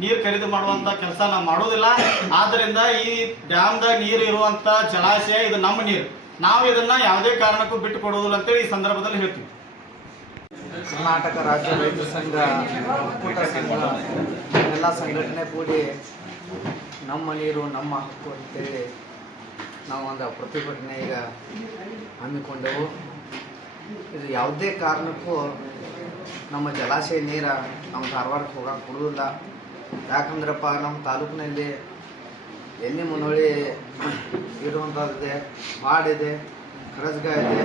ನೀರು ಖರೀದಿ ಮಾಡುವಂತ ಕೆಲಸ ನಾವು ಮಾಡೋದಿಲ್ಲ. ಆದ್ರಿಂದ ಈ ಡ್ಯಾಮ್ದಾಗ ನೀರು ಇರುವಂತ ಜಲಾಶಯ ಇದು ನಮ್ಮ ನೀರು. ನಾವು ಇದನ್ನ ಯಾವುದೇ ಕಾರಣಕ್ಕೂ ಬಿಟ್ಟು ಕೊಡೋದಿಲ್ಲ ಅಂತೇಳಿ ಈ ಸಂದರ್ಭದಲ್ಲಿ ಹೇಳ್ತೀವಿ. ಕರ್ನಾಟಕ ರಾಜ್ಯ ರೈತ ಸಂಘ, ಒಕ್ಕೂಟ ಸಂಘ, ಎಲ್ಲ ಸಂಘಟನೆ ಕೂಡಿ ನಮ್ಮ ನೀರು, ನಮ್ಮ ಹಕ್ಕು ಅಂತೇಳಿ ನಾವು ಒಂದು ಪ್ರತಿಭಟನೆ ಈಗ ಹಮ್ಮಿಕೊಂಡೆವು. ಇದು ಯಾವುದೇ ಕಾರಣಕ್ಕೂ ನಮ್ಮ ಜಲಾಶಯ ನೀರ ನಮ್ಮ ಧಾರವಾಡಕ್ಕೆ ಹೋಗಕ್ಕೆ ಕೊಡುವುದಿಲ್ಲ. ಯಾಕಂದ್ರಪ್ಪ ನಮ್ಮ ತಾಲೂಕಿನಲ್ಲಿ ಎಣ್ಣೆ ಮುನ್ನೋಳಿ ಇರುವಂಥದ್ದಿದೆ ಮಾಡಿದೆ ಕರಜ್ಗ ಇದೆ.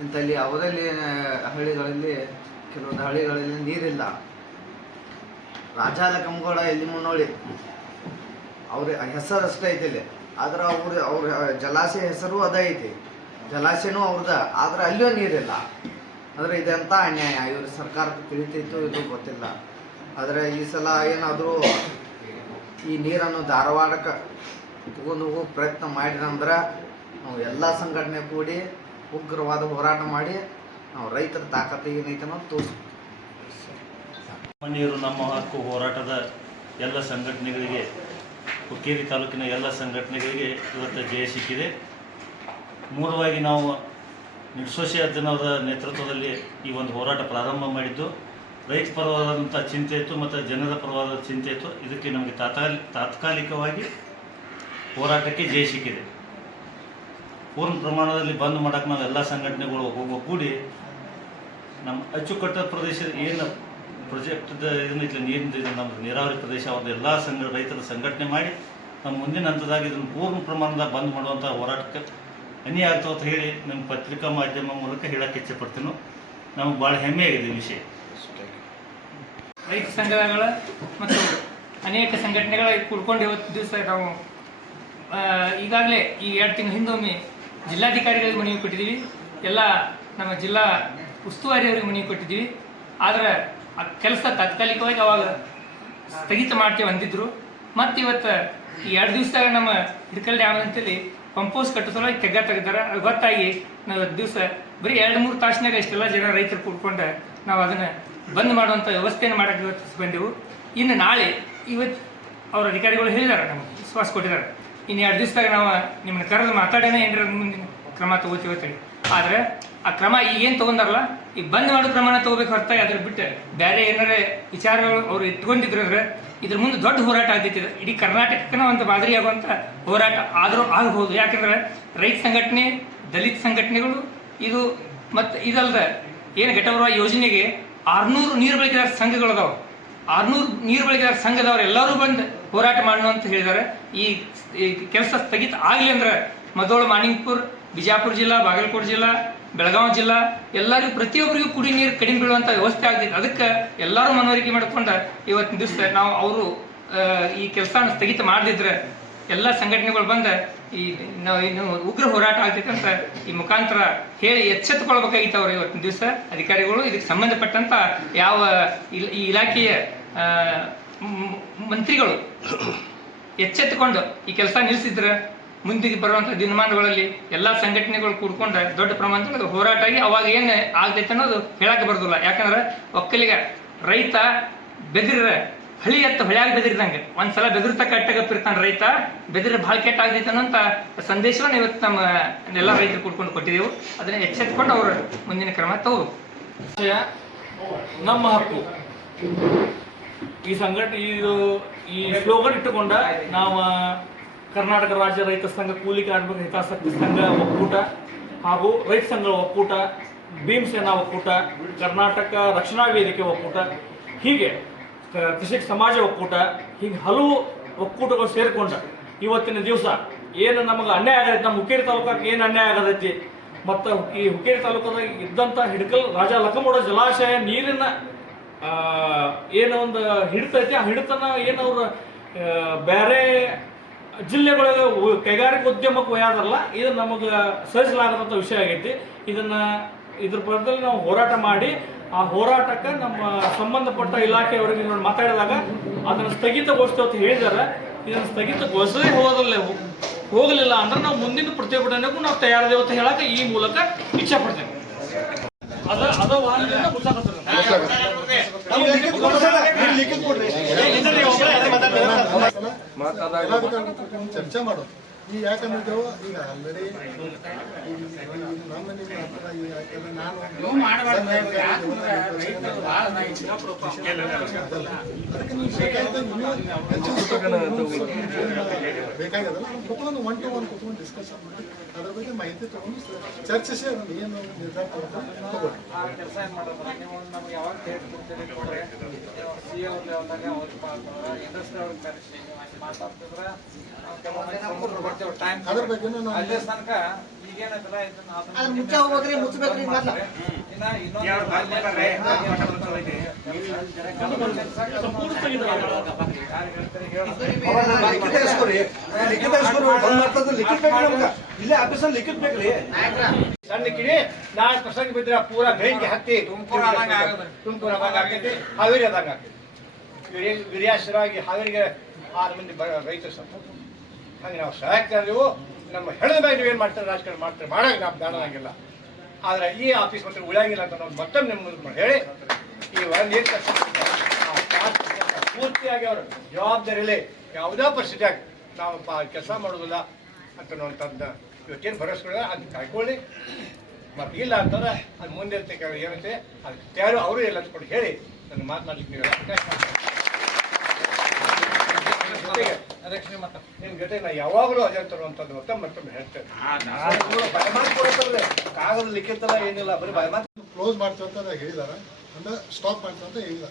ಇಂಥಲ್ಲಿ ಅವರಲ್ಲಿ ಹಳ್ಳಿಗಳಲ್ಲಿ, ಕೆಲವೊಂದು ಹಳ್ಳಿಗಳಲ್ಲಿ ನೀರಿಲ್ಲ. ರಾಜಾಲ ಕಂಗೋಡ ಎಲ್ಲಿ ಮುನ್ನೋಳಿ. ಅವ್ರ ಹೆಸರು ಅಷ್ಟೇ ಐತಿ ಇಲ್ಲಿ. ಆದ್ರೆ ಅವ್ರ ಅವ್ರ ಜಲಾಶಯ ಹೆಸರು ಅದ ಐತಿ. ಜಲಾಶಯನೂ ಅವ್ರದ ಆದ್ರೆ ಅಲ್ಲಿಯೂ ನೀರಿಲ್ಲ. ಅಂದ್ರೆ ಇದೆಂತ ಅನ್ಯಾಯ? ಇವ್ರ ಸರ್ಕಾರಕ್ಕೆ ತಿಳಿತೈತೋ ಇದು ಗೊತ್ತಿಲ್ಲ. ಆದರೆ ಈ ಸಲ ಏನಾದರೂ ಈ ನೀರನ್ನು ಧಾರವಾಡಕ್ಕೆ ತಗೊಂಡು ಹೋಗೋ ಪ್ರಯತ್ನ ಮಾಡಿದಂದ್ರೆ ನಾವು ಎಲ್ಲ ಸಂಘಟನೆ ಕೂಡಿ ಉಗ್ರವಾದ ಹೋರಾಟ ಮಾಡಿ ನಾವು ರೈತರ ತಾಕತ್ತು ಏನೈತೆ ಅನ್ನೋದು ತೋರಿಸ್ತೀವಿ ನೀರು ನಮ್ಮ ಹಕ್ಕು ಹೋರಾಟದ ಎಲ್ಲ ಸಂಘಟನೆಗಳಿಗೆ, ಹುಕ್ಕೇರಿ ತಾಲೂಕಿನ ಎಲ್ಲ ಸಂಘಟನೆಗಳಿಗೆ ಇವತ್ತು ಜಯ ಸಿಕ್ಕಿದೆ. ಮೂರವಾಗಿ ನಾವು ನಿಡ್ಸೋಶಿ ಅರ್ಜುನವರ ನೇತೃತ್ವದಲ್ಲಿ ಈ ಒಂದು ಹೋರಾಟ ಪ್ರಾರಂಭ ಮಾಡಿದ್ದು. ರೈತ ಪರವಾದಂಥ ಚಿಂತೆ ಇತ್ತು, ಮತ್ತು ಜನರ ಪರವಾದ ಚಿಂತೆ ಇತ್ತು. ಇದಕ್ಕೆ ನಮಗೆ ತಾತ್ಕಾಲಿ, ತಾತ್ಕಾಲಿಕವಾಗಿ ಹೋರಾಟಕ್ಕೆ ಜಯ ಸಿಕ್ಕಿದೆ. ಪೂರ್ಣ ಪ್ರಮಾಣದಲ್ಲಿ ಬಂದ್ ಮಾಡೋಕ್ಕೆ ನಾವು ಎಲ್ಲ ಸಂಘಟನೆಗಳು ಒಗ್ಗೂಡಿ ನಮ್ಮ ಅಚ್ಚುಕಟ್ಟ ಪ್ರದೇಶದ ಏನು ಪ್ರೊಜೆಕ್ಟ್ದ ಇದನ್ನು ಇಲ್ಲಿ ನೀರಿನ ನಮ್ಮ ನೀರಾವರಿ ಪ್ರದೇಶ ಅವ್ರದ್ದು ಎಲ್ಲ ಸಂಘ, ರೈತರ ಸಂಘಟನೆ ಮಾಡಿ ನಮ್ಮ ಮುಂದಿನ ಹಂತದಾಗ ಇದನ್ನು ಪೂರ್ಣ ಪ್ರಮಾಣದಾಗ ಬಂದ್ ಮಾಡುವಂಥ ಹೋರಾಟಕ್ಕೆ ಅನ್ಯಾಯ ಆಗ್ತಾವ ಅಂತ ಹೇಳಿ ನಮ್ಮ ಪತ್ರಿಕಾ ಮಾಧ್ಯಮ ಮೂಲಕ ಹೇಳಕ್ಕೆ ಇಚ್ಛೆಪಡ್ತೀನಿ ನಮಗೆ ಭಾಳ ಹೆಮ್ಮೆ ಆಗಿದೆ ಈ ವಿಷಯ. ರೈತ ಸಂಘಗಳ ಮತ್ತು ಅನೇಕ ಸಂಘಟನೆಗಳ ಕೂಡ್ಕೊಂಡು ಇವತ್ತು ದಿವಸ ನಾವು ಈಗಾಗಲೇ ಈ ಎರಡು ತಿಂಗಳ ಹಿಂದೊಮ್ಮೆ ಜಿಲ್ಲಾಧಿಕಾರಿಗಳಿಗೆ ಮನವಿ ಕೊಟ್ಟಿದ್ದೀವಿ. ಎಲ್ಲ ನಮ್ಮ ಜಿಲ್ಲಾ ಉಸ್ತುವಾರಿಯವರಿಗೆ ಮನವಿ ಕೊಟ್ಟಿದ್ದೀವಿ. ಆದರೆ ಆ ಕೆಲಸ ತಾತ್ಕಾಲಿಕವಾಗಿ ಅವಾಗ ಸ್ಥಗಿತ ಮಾಡ್ತೇವೆ ಅಂದಿದ್ರು. ಮತ್ತು ಇವತ್ತು ಈ ಎರಡು ದಿವಸದಾಗ ನಮ್ಮ ಹಿಡ್ಕಲ್ ಡ್ಯಾಮ್ ಅಂತೇಳಿ ಪಂಪೋಸ್ ಕಟ್ಟಿಸೋಲಾಗಿ ತೆಗ್ಗ ತೆಗ್ದಾರ. ಅದು ಗೊತ್ತಾಗಿ ನಾವು ದಿವಸ ಬರೀ ಎರಡು ಮೂರು ತಾಸಿನಾಗ ಇಷ್ಟೆಲ್ಲ ಜನ ರೈತರು ಕೂಡ್ಕೊಂಡು ನಾವು ಅದನ್ನು ಬಂದ್ ಮಾಡುವಂಥ ವ್ಯವಸ್ಥೆಯನ್ನು ಮಾಡಕ್ಕೆ ಇವತ್ತು ಬಂದೆವು. ಇನ್ನು ನಾಳೆ ಇವತ್ತು ಅವ್ರ ಅಧಿಕಾರಿಗಳು ಹೇಳಿದ್ದಾರೆ ನಮಗೆ, ವಿಶ್ವಾಸ ಕೊಟ್ಟಿದ್ದಾರೆ. ಇನ್ನು ಎರಡು ದಿವಸದಾಗ ನಾವು ನಿಮ್ಮನ್ನ ಕರೆದು ಮಾತಾಡೋಣ ಏನಾರ ಮುಂದಿನ ಕ್ರಮ ತಗೋತೀವಿ ಅಂತೇಳಿ. ಆದರೆ ಆ ಕ್ರಮ ಈಗೇನು ತೊಗೊಂಡಾರಲ್ಲ ಈ ಬಂದ್ ಮಾಡೋ ಕ್ರಮನ ತಗೋಬೇಕು ಹೊರತಾಗಿ ಅದ್ರ ಬಿಟ್ಟು ಬೇರೆ ಏನಾರ ವಿಚಾರಗಳು ಅವ್ರು ಇಟ್ಕೊಂಡಿದ್ರು ಅಂದ್ರೆ ಇದ್ರ ಮುಂದೆ ದೊಡ್ಡ ಹೋರಾಟ ಆಗ್ತೈತಿ. ಇಡೀ ಕರ್ನಾಟಕಕ್ಕನ ಒಂದು ಮಾದರಿಯಾಗುವಂಥ ಹೋರಾಟ ಆದರೂ ಆಗಬಹುದು ಯಾಕಂದ್ರೆ ರೈತ ಸಂಘಟನೆ, ದಲಿತ ಸಂಘಟನೆಗಳು, ಇದು ಮತ್ತು ಇದಲ್ದ ಏನು ಘಟವರ ಯೋಜನೆಗೆ ಆರ್ನೂರು ನೀರು ಬಳಕೆದಾರ ಸಂಘಗಳದಾವ ಆರ್ನೂರು ನೀರು ಬಳಕೆದಾರ ಸಂಘದವ್ರು ಎಲ್ಲರೂ ಬಂದು ಹೋರಾಟ ಮಾಡೋಣ ಅಂತ ಹೇಳಿದ್ದಾರೆ ಈ ಕೆಲಸ ಸ್ಥಗಿತ ಆಗಲಿ ಅಂದ್ರೆ ಮದೋಳು, ಮಾಣಿಂಗ್ಪುರ್, ಬಿಜಾಪುರ ಜಿಲ್ಲಾ, ಬಾಗಲಕೋಟೆ ಜಿಲ್ಲಾ ಬೆಳಗಾವಿ ಜಿಲ್ಲಾ, ಎಲ್ಲರಿಗೂ ಪ್ರತಿಯೊಬ್ಬರಿಗೂ ಕುಡಿ ನೀರು ಕಡಿಮೆ ಬೀಳುವಂಥ ವ್ಯವಸ್ಥೆ ಆಗ್ತೈತೆ. ಅದಕ್ಕೆ ಎಲ್ಲರೂ ಮನವರಿಕೆ ಮಾಡ್ಕೊಂಡು ಇವತ್ತಿನ ದಿವಸ ನಾವು ಅವರು ಈ ಕೆಲಸ ಸ್ಥಗಿತ ಮಾಡದಿದ್ರೆ ಎಲ್ಲ ಸಂಘಟನೆಗಳು ಬಂದ ಈ ನಾವು ಇನ್ನು ಉಗ್ರ ಹೋರಾಟ ಆಗ್ತೈತೆ ಅಂತ ಈ ಮುಖಾಂತರ ಹೇಳಿ ಎಚ್ಚೆತ್ತುಕೊಳ್ಬೇಕಾಗಿತ್ತು ಅವರು ಇವತ್ತಿನ ದಿವಸ ಅಧಿಕಾರಿಗಳು. ಇದಕ್ಕೆ ಸಂಬಂಧಪಟ್ಟಂತ ಯಾವ ಈ ಇಲಾಖೆಯ ಮಂತ್ರಿಗಳು ಎಚ್ಚೆತ್ತುಕೊಂಡು ಈ ಕೆಲಸ ನಿಲ್ಲಿಸಿದ್ರೆ ಮುಂದಿಗೆ ಬರುವಂಥ ದಿನಮಾನಗಳಲ್ಲಿ ಎಲ್ಲ ಸಂಘಟನೆಗಳು ಕೂಡ್ಕೊಂಡು ದೊಡ್ಡ ಪ್ರಮಾಣದಲ್ಲಿ ಹೋರಾಟ ಆಗಿ ಅವಾಗ ಏನು ಆಗ್ತೈತೆ ಅನ್ನೋದು ಹೇಳಕ್ಕೆ ಬರೋದಿಲ್ಲ. ಯಾಕಂದ್ರೆ ಒಕ್ಕಲಿಗ ರೈತ ಬೆದಿರ ಹಳಿ ಎತ್ತ ಹೊಳ್ಯಾಗ ಬೆದಿರಿದಂಗೆ. ಒಂದ್ಸಲ ಬೆದರ್ತ ಕಟ್ಟಗಪ್ಪಿರ್ತಾನೆ ರೈತ ಬೆದಿರ ಭಾಳ ಕೆಟ್ಟ ಆಗ್ತೈತೆ ಸಂದೇಶವನ್ನು ಇವತ್ತು ನಮ್ಮ ಎಲ್ಲ ರೈತರು ಕೂಡ್ಕೊಂಡು ಕೊಟ್ಟಿದ್ದೆವು ಅದನ್ನ ಎಚ್ಚೆತ್ಕೊಂಡು ಅವರು ಮುಂದಿನ ಕ್ರಮ ವಿಷಯ ನಮ್ಮ ಹಕ್ಕು. ಈ ಸಂಘಟನೆ, ಇದು ಈ ಸ್ಲೋಗನ್ ಇಟ್ಟುಕೊಂಡ ನಾವು ಕರ್ನಾಟಕ ರಾಜ್ಯ ರೈತ ಸಂಘ, ಕೂಲಿ ಕಾರ್ಮಿಕ ಹಿತಾಸಕ್ತಿ ಸಂಘ ಒಕ್ಕೂಟ ಹಾಗೂ ರೈತ ಸಂಘಗಳ ಒಕ್ಕೂಟ ಭೀಮಸೇನಾ ಒಕ್ಕೂಟ, ಕರ್ನಾಟಕ ರಕ್ಷಣಾ ವೇದಿಕೆ ಒಕ್ಕೂಟ. ಹೀಗೆ ಕೃಷಿಕ ಸಮಾಜ ಒಕ್ಕೂಟ, ಹೀಗೆ ಹಲವು ಒಕ್ಕೂಟಗಳು ಸೇರಿಕೊಂಡ ಇವತ್ತಿನ ದಿವಸ. ಏನು ನಮಗೆ ಅನ್ಯಾಯ ಆಗೈತಿ, ನಮ್ಮ ಹುಕ್ಕೇರಿ ತಾಲೂಕಾಗ ಏನು ಅನ್ಯಾಯ ಆಗದೈತಿ? ಮತ್ತು ಈ ಹುಕ್ಕೇರಿ ತಾಲೂಕದಾಗ ಇದ್ದಂಥ ಹಿಡ್ಕಲ್ ರಾಜ ಲಕ್ಕಮೋಡ ಜಲಾಶಯ ನೀರಿನ ಏನು ಒಂದು ಹಿಡಿತೈತಿ, ಆ ಹಿಡಿತನ ಏನು ಅವ್ರ ಬೇರೆ ಜಿಲ್ಲೆಗಳಿಗೆ ಕೈಗಾರಿಕಾ ಉದ್ಯಮಕ್ಕೆ ಒಯ್ಯಾದಲ್ಲ ಇದು ನಮಗೆ ಸಹಿಸಲಾಗದಂಥ ವಿಷಯ ಆಗೈತಿ. ಇದನ್ನು ಇದ್ರ ಪರದಲ್ಲಿ ನಾವು ಹೋರಾಟ ಮಾಡಿ ಆ ಹೋರಾಟಕ್ಕೆ ನಮ್ಮ ಸಂಬಂಧಪಟ್ಟ ಇಲಾಖೆಯವರಿಗೆ ನೋಡಿ ಮಾತಾಡಿದಾಗ ಅದನ್ನು ಸ್ಥಗಿತಗೊಳಿಸ್ತೇವೆ ಅಂತ ಹೇಳಿದ್ದಾರೆ. ಇದನ್ನು ಸ್ಥಗಿತಗೊಳಿಸದೇ ಹೋದಲ್ಲ ಹೋಗಲಿಲ್ಲ ಅಂದ್ರೆ ನಾವು ಮುಂದಿನ ಪ್ರತಿಭಟನೆಗೂ ನಾವು ತಯಾರಿದ್ದೇವೆ ಅಂತ ಹೇಳಕ್ಕೆ ಈ ಮೂಲಕ ಇಚ್ಛೆ ಪಡ್ತೇವೆ. ಅದ ಅದ ವಾಹನದಿಂದ ಮುಚ್ಚಾಕತ್ತಾರೆ. ಚರ್ಚೆ ಮಾಡು ಈ ಯಾಕಂದ್ರೆ ಈಗ ಆಲ್ರೆಡಿ ನಮ್ಮ ನಿಮ್ಮ ಹತ್ರ ಈ ಯಾಕಂದ್ರೆ ನಾನು ಅದಕ್ಕೆ ನೀವು ಕುತ್ಕೊಂಡು ಒನ್ ಟು ಒನ್ ಕುತ್ಕೊಂಡು ಡಿಸ್ಕಷನ್ ಮಾಡಿ ಅದ್ರ ಬಗ್ಗೆ ಮಾಹಿತಿ ತಗೊಂಡು ಚರ್ಚಿಸಿ ಅದನ್ನು ಏನು ನಿರ್ಧಾರ ತಗೊಂಡು ಕೆಲಸ ಏನು ನೀವು ನಮ್ಗೆ ಯಾವಾಗ ಡೇಟ್ ಕೊಡ್ತೀರಿ ಕೊಡ್ರಿ. ಸಿ ಎ ಲೆವೆಲ್ದಾಗ ಅವ್ರಿಗೆ ಮಾಡ್ತಾರೆ ಇಂಡಸ್ಟ್ರಿ ಅವ್ರಿಗೆ ಕರೆಸಿ ಮಾತಾಡ್ತಿದ್ರೆ ಕೆಲವೊಂದು ಟೈಮ್ ಅದ್ರ ಬಗ್ಗೆನೂ ನಾವು ಅಲ್ಲಿ ತನಕ ಈಗೇನೈತಲ್ಲ ಇದನ್ನ ಅದನ್ನ ಅದ್ರ ಮುಚ್ಚ ಹೋಗ್ಬೇಕ್ರಿ, ಮುಚ್ಬೇಕ್ರಿ ಮೊದ್ಲು. ಇನ್ನ ಇನ್ನೊಂದು ಅಲ್ಲಿ ಸಣ್ಣ ಕಿಡಿ ನಾಳೆ ಪ್ರಸಂಗ ಬಿದ್ರೆ ಪೂರಾ ಬೆಂಕಿ ಹತ್ತಿ ತುಮಕೂರು ಆದಂಗೆ. ತುಮಕೂರು ಆದಂಗೆ ಆಗ್ತೈತಿ ಹಾವೇರಿ ಆದಂಗೆ ಆಗ್ತೈತಿ ಗಿರಿಯಾಶ್ವರಾಗಿ ಹಾವೇರಿಗೆ ಆರು ಮಂದಿ ಬ ರೈತರು ಸತ್ತು ಹಂಗೆ ನಾವು ಸಹಾಯಕರು ನಮ್ಮ ಹೆಣದ ಮೇಲೆ ನೀವು ಏನು ಮಾಡ್ತಾರೆ? ರಾಜಕಾರಣ ಮಾಡ್ತಾರೆ. ಮಾಡೋಕೆ ನಾವು ಬೇಡದಂಗಿಲ್ಲ ಆದರೆ ಈ ಆಫೀಸ್ ಮಾತ್ರ ಉಳಿಯಂಗಿಲ್ಲ ಅಂತ ನಾವು ಮತ್ತೊಮ್ಮೆ ನಿಮ್ಮ ಮುಂದೆ ಹೇಳಿ, ಈ ವರ ಏನು ಪೂರ್ತಿಯಾಗಿ ಅವರು ಜವಾಬ್ದಾರಿಯಲ್ಲಿ ಯಾವುದೇ ಪರಿಸ್ಥಿತಿಯಾಗಿ ನಾವು ಕೆಲಸ ಮಾಡೋದಿಲ್ಲ ಅಂತ ಅನ್ನುವಂಥದ್ದು ಇವತ್ತೇನು ಭರವಸೆ ಅದು ಕಾಯ್ಕೊಳ್ಳಿ. ಮತ್ತು ಇಲ್ಲ ಅಂತಂದ್ರೆ ಅದು ಮುಂದೆ ಏನಂತೆ ಅದು ಯಾರು ಅವರು ಇಲ್ಲ ಅಂದ್ಕೊಂಡು ಹೇಳಿ ನನ್ನ ಮಾತನಾಡಲಿಕ್ಕೆ ನೀವು ಅವಕಾಶ ಮಾಡಿ. ಜೊತೆಗೆ ರಕ್ಷಣೆ ಯಾವಾಗಲೂ ನಿಮ್ ಜೊತೆ ನಾ ಯಾವಾಗಲೂ ಅದೇ ತರುವಂಥದ್ದು ಮತ್ತೊಮ್ಮೆ ಮತ್ತೊಮ್ಮೆ ಹೇಳ್ತೇನೆ. ಭಯಮಾತ್ ಕೊಡ್ತಾರೆ ಕಾಗದ ಲಿಖಿತಲ್ಲ ಏನಿಲ್ಲ ಬರೀ ಭಯಮಾತ್ ಕ್ಲೋಸ್ ಮಾಡ್ತೀವಿ ಅಂತ ಹೇಳಿದಾರ. ಅಂದ್ರೆ ಸ್ಟಾಪ್ ಮಾಡ್ತೀವಿ ಅಂತ ಹೇಳಿಲ್ಲ.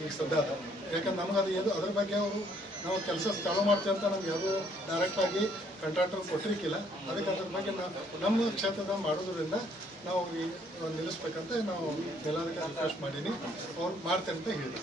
ಈಗ ಸದ್ಯ ಅದು. ಯಾಕಂದ್ರೆ ನಮ್ಗೆ ಅದು ಏನು ಅದ್ರ ಬಗ್ಗೆ ಅವರು ನಾವು ಕೆಲಸ ಚಾಲೂ ಮಾಡ್ತೀವಿ ಅಂತ ನಮ್ಗೆ ಯಾವುದು ಡೈರೆಕ್ಟಾಗಿ ಕಾಂಟ್ರಾಕ್ಟರ್ ಕೊಟ್ಟಿರ್ಕಿಲ್ಲ ಅದಕ್ಕೆ ಅದ್ರ ಬಗ್ಗೆ ನಾವು ನಮ್ಮ ಕ್ಷೇತ್ರದ ಮಾಡೋದ್ರಿಂದ ನಾವು ಈ ನಿಲ್ಲಿಸ್ಬೇಕಂತ ನಾವು ಎಲ್ಲದಕ್ಕೆ ರಿಕ್ವೆಸ್ಟ್ ಮಾಡೀನಿ. ಅವ್ರು ಮಾಡ್ತೇನೆ ಅಂತ ಹೇಳಿದ್ರು.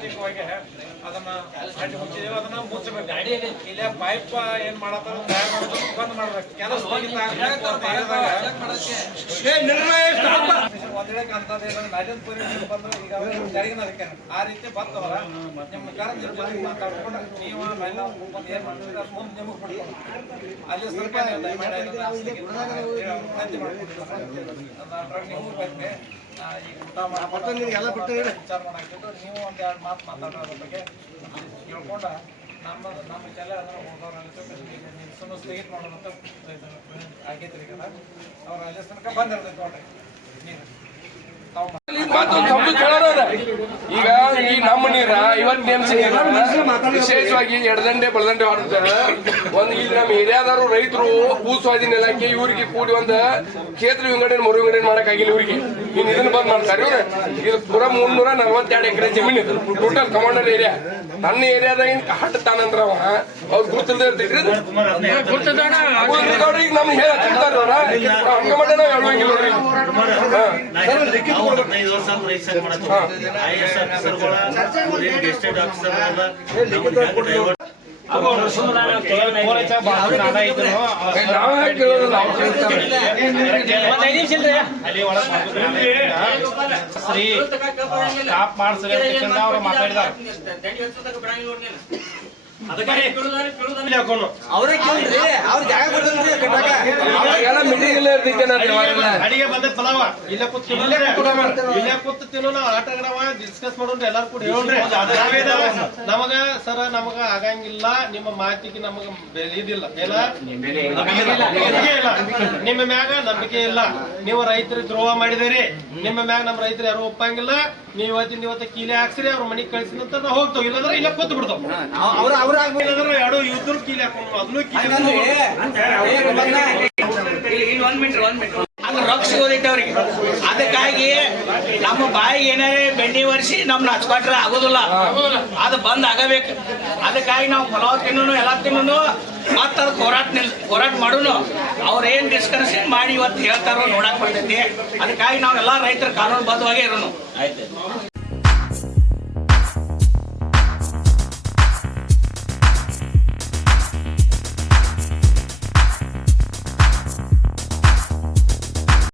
ಸಾಂಕೇತಿಕವಾಗಿ ಅದನ್ನ ಸೆಟ್ ಮುಚ್ಚಿದೇವೆ ಅದನ್ನ ಮುಚ್ಚಬೇಕು ಇಲ್ಲೇ ಪೈಪ್ ಏನ್ ಮಾಡತ್ತಾರ ಬಂದ್ ಮಾಡ್ಬೇಕು ಕೆಲಸ ಒಂದಿಡಕ್ಕೆ ಅಂತದ್ದು ಏನಾದ್ರು ಪರಿಸ್ಥಿತಿ ಪರಿ ಬಂದ್ರೆ ಈಗ ತೆಳಗಿನ ಅದಕ್ಕೆ ಆ ರೀತಿ ಬರ್ತವಲ್ಲ ನಿಮ್ಮ ಕರ ನಿಮ್ಮ ಜೊತೆ ಮಾತಾಡ್ಕೊಂಡು ನೀವು ಮೈಲ ಬಂದು ಏನ್ ಮಾಡ್ತೀರಿ ಅದು ಮುಂದೆ ನಿಮಗೆ ಬಿಡ್ಕೊಂಡು ಅಲ್ಲಿ ಸ್ವಲ್ಪ ನೀವು ದಯಮಾಡಿ ಈಗ ಊಟ ಎಲ್ಲ ನೀವು ಎರಡು ಬಗ್ಗೆ ಈಗ ಈ ನಮ್ಮ ನೀರ ನೇಮ್ಸಿ ವಿಶೇಷವಾಗಿ ಎಡದಂಡೆ, ಬಲದಂಡೆ ಹೊಡೆದ ಒಂದು ಇಲ್ಲಿ ನಮ್ಮ ಏರಿಯಾದವರು ರೈತರು ಭೂ ಸ್ವಾಧೀನ ಇಲಾಖೆ, ಇವ್ರಿಗೆ ಕೂಡಿ ಒಂದು ಕ್ಷೇತ್ರ ವಿಂಗಡಣೆ ಮರು ವಿಂಗಡಣೆ ಮಾಡಕ್ಕಾಗಿಲ್ಲ ಇವ್ರಿಗೆ. ಇನ್ನು ಇದನ್ನ ಬಂದ್ ಮಾಡ್ತಾರೆ ಇವ್ರು ಇದು ಪೂರ ಮುನ್ನೂರ ನಲ್ವತ್ತೆರಡು ಎಕರೆ ಜಮೀನು ಇದು. Total commander area. ನನ್ನ ಏರಿಯಾದಾಗ ಹಟ್ ತಾನಂದ್ರ ಅವ. ಅವ್ರು ಗುರುತಿಲ್ದೇ ಇರ್ತಿದ್ರಿ ಈಗ ನಮ್ಗೆ ಹೇಳತ್ತಿರ್ತಾರ ಅವ್ರ ಹಂಗ ಮಾಡ ನಾವು ಹೇಳುವಂಗಿಲ್ಲ ನೋಡ್ರಿ ಹಾ. ನಾವು ಹದಿನೈದು ವರ್ಷ ಅಂತ ಅವ್ರ್ ಅವ್ರು ಇಲ್ಲೇ ಇರ್ತಿದ್ದೆ ನಾನು ಯಾವಾಗೆಲ್ಲ. ಅಡಿಗೆ ಬಂದ ಪಲಾವ. ಇಲ್ಲೇ ಕೂತ್ ತಿನ್ನೋಣ ಇಲ್ಲೇ ಕೂತ್ ತಿನ್ನೋಣ ಆಟ ಆಡವ ಡಿಸ್ಕಸ್ ಮಾಡೋಣ ಎಲ್ಲಾರು ಕೂಡ. ಹೇಳ್ರಿ ನಮಗ ಸರ ನಮಗ ಆಗಂಗಿಲ್ಲ. ನಿಮ್ಮ ಮಾತಿಗೆ ನಮಗ ಬೆಲೆ ಇದಿಲ್ಲ. ಏನ? ನಂಬಿಕೆ ಇಲ್ಲ. ನಿಮ್ಮ ಮ್ಯಾಗ ನಂಬಿಕೆ ಇಲ್ಲ. ನೀವು ರೈತರಿಗೆ ದ್ರೋಹ ಮಾಡಿದಿರಿ. ನಿಮ್ಮ ಮ್ಯಾಗ ನಮ್ಮ ರೈತರು ಯಾರು ಒಪ್ಪಂಗಿಲ್ಲ. ನೀವು ಇವತ್ತಿನ ಇವತ್ತ ಕೀಲೆ ಹಾಕ್ಸಿರಿ ಅವ್ರ ಮನೆಗೆ ಕಳಿಸಿದಂತ ನಾವು ಹೋಗ್ತೇವೆ. ಇಲ್ಲಂದ್ರೆ ಇಲ್ಲ ಕೂತ್ ಬಿಡ್ತಾವ ಇಲ್ಲಂದ್ರೆ ಅವ್ರಿಗೆ. ಅದಕ್ಕಾಗಿ ನಮ್ಮ ಬಾಯಿಗೆ ಏನಾರೇ ಬೆಣ್ಣೆ ಒರೆಸಿ ನಮ್ನ ಹಚ್ಕೊಟ್ರೆ ಆಗೋದಿಲ್ಲ. ಅದು ಬಂದ್ ಆಗಬೇಕು. ಅದಕ್ಕಾಗಿ ನಾವು ಪಲಾವ್ ತಿನ್ನೋನು ಎಲ್ಲ ತಿನ್ನೋನು ಮತ್ತ ಅದು ಹೋರಾಟ ನಿಲ್ ಹೋರಾಟ ಮಾಡೋನು ಅವ್ರ ಏನ್ ಡಿಸ್ಕಷನ್ ಮಾಡಿ ಇವತ್ತು ಹೇಳ್ತಾರೋ ನೋಡಕ್ ಬರ್ತೈತಿ. ಅದಕ್ಕಾಗಿ ನಾವೆಲ್ಲ ರೈತರ ಕಾನೂನು ಬದ್ಧವಾಗೇ ಇರೋನು.